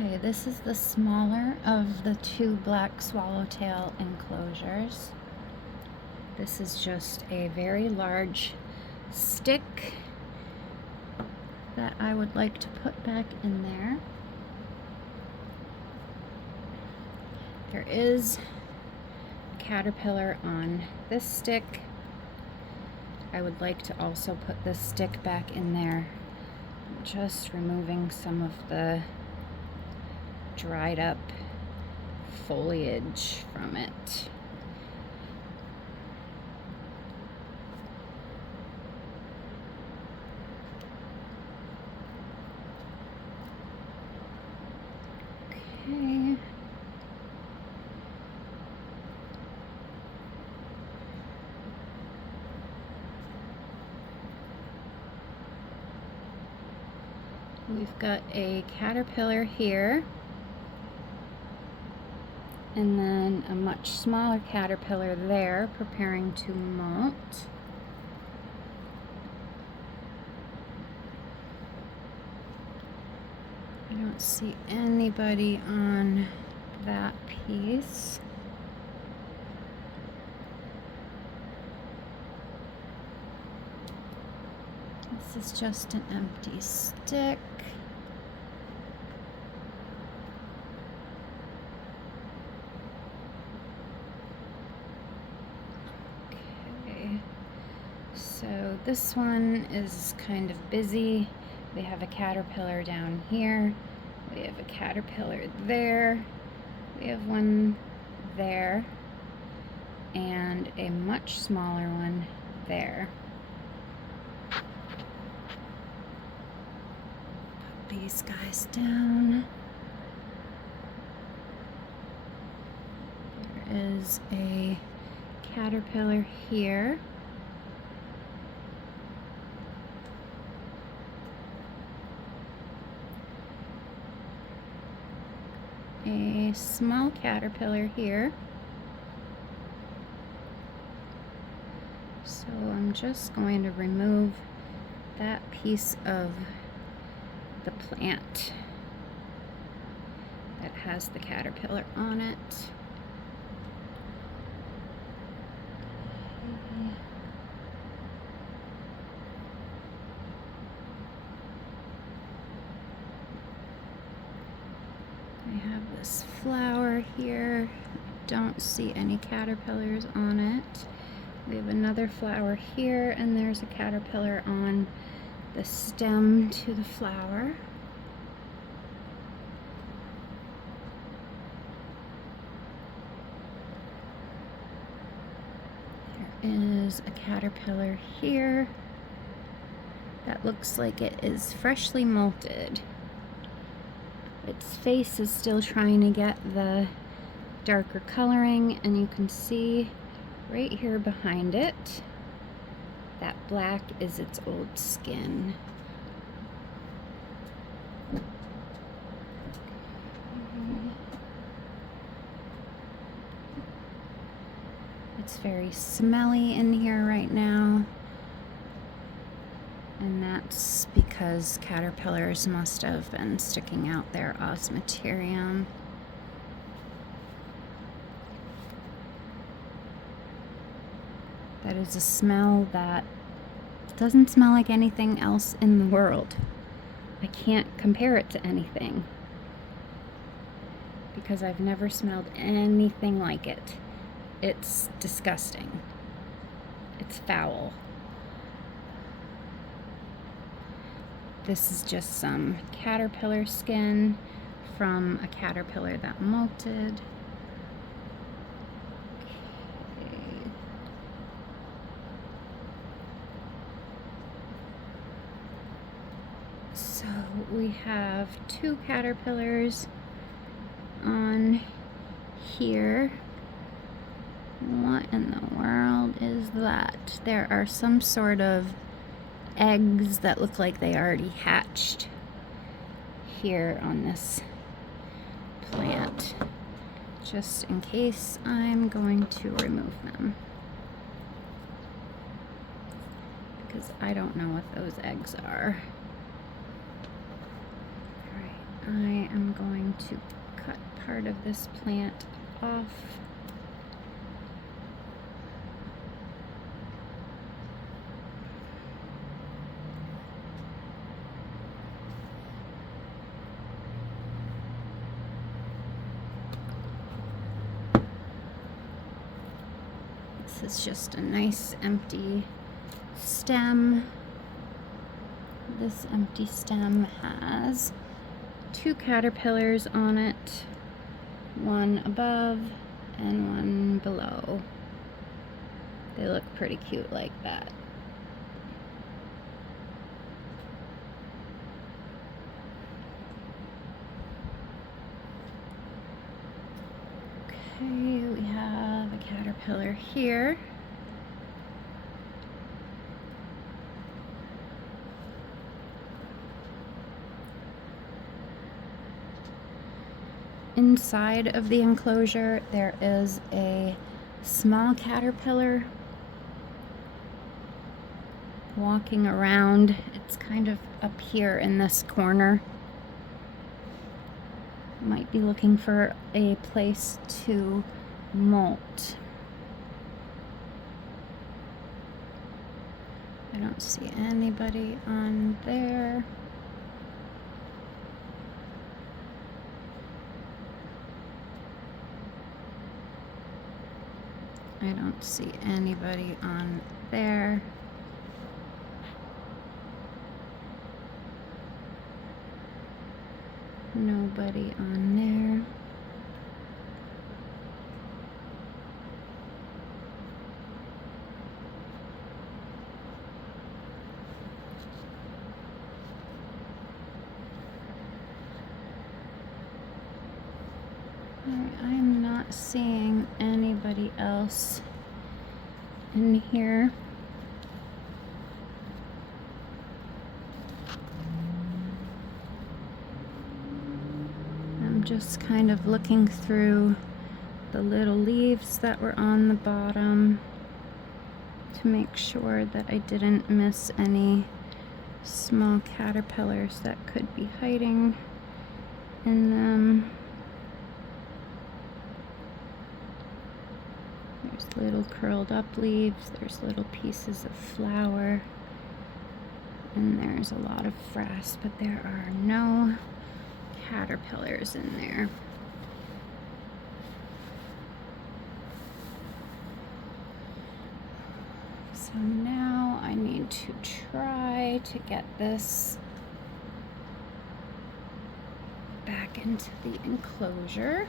Okay, this is the smaller of the two black swallowtail enclosures. This is just a very large stick that I would like to put back in there. There is a caterpillar on this stick. I would like to also put this stick back in there. I'm just removing some of the dried up foliage from it. Okay. We've got a caterpillar here, and then a much smaller caterpillar there preparing to molt. I don't see anybody on that piece. This is just an empty stick. Okay, so this one is kind of busy. We have a caterpillar down here. We have a caterpillar there. We have one there. And a much smaller one there. Put these guys down. There is a caterpillar here. A small caterpillar here. So I'm just going to remove that piece of the plant that has the caterpillar on it. I have this flower here. Don't see any caterpillars on it. We have another flower here, and there's a caterpillar on the stem to the flower. There is a caterpillar here that looks like it is freshly molted. Its face is still trying to get the darker coloring, and you can see right here behind it, that black is its old skin. It's very smelly in here right now, and that's because caterpillars must have been sticking out their osmeterium. That is a smell that doesn't smell like anything else in the world. I can't compare it to anything because I've never smelled anything like it. It's disgusting. It's foul. This is just some caterpillar skin from a caterpillar that molted. So we have two caterpillars on here. What in the world is that? There are some sort of eggs that look like they already hatched here on this plant. Just in case, I'm going to remove them because I don't know what those eggs are. Alright, I am going to cut part of this plant off. This is just a nice empty stem. This empty stem has 2 caterpillars on it, one above and one below. They look pretty cute like that. Okay, we have a caterpillar here. Inside of the enclosure, there is a small caterpillar walking around. It's kind of up here in this corner. Might be looking for a place to molt. I don't see anybody on there. I don't see anybody on there. Nobody on there. I'm not seeing anybody else in here. I'm just kind of looking through the little leaves that were on the bottom to make sure that I didn't miss any small caterpillars that could be hiding in them. There's little curled up leaves, there's little pieces of flower, and there's a lot of frass, but there are no caterpillars in there. So now I need to try to get this back into the enclosure.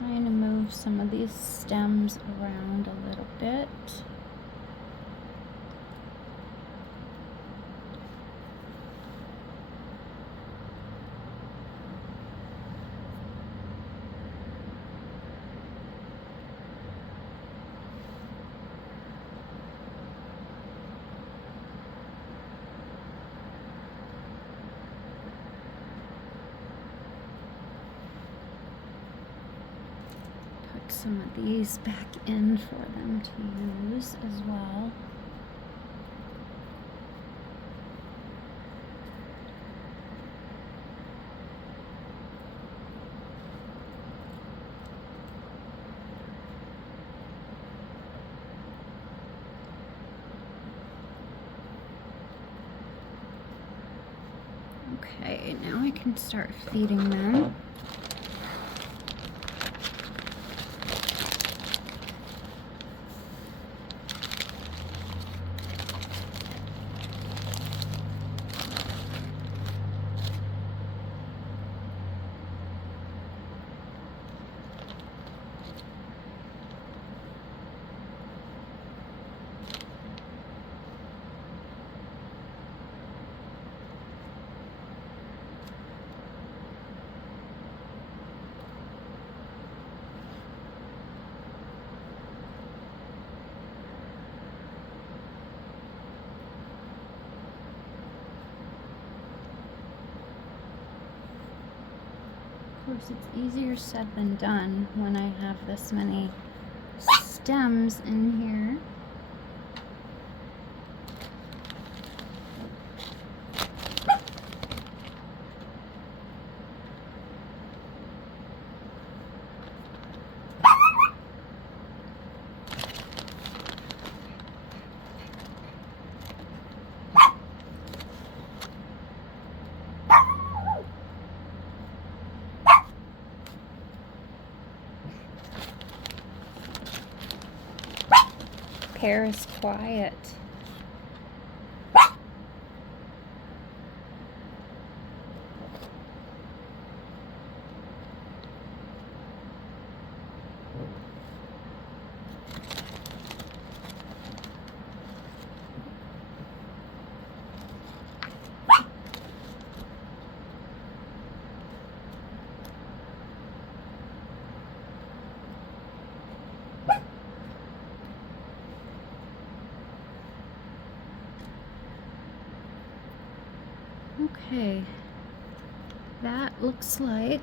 Trying to move some of these stems around a little bit. Some of these back in for them to use as well. Okay, now I can start feeding them. Of course, it's easier said than done when I have this many stems in here. Pear is quiet. Okay, that looks like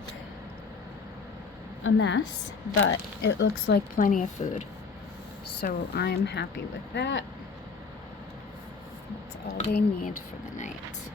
a mess, but it looks like plenty of food. So I'm happy with that. That's all they need for the night.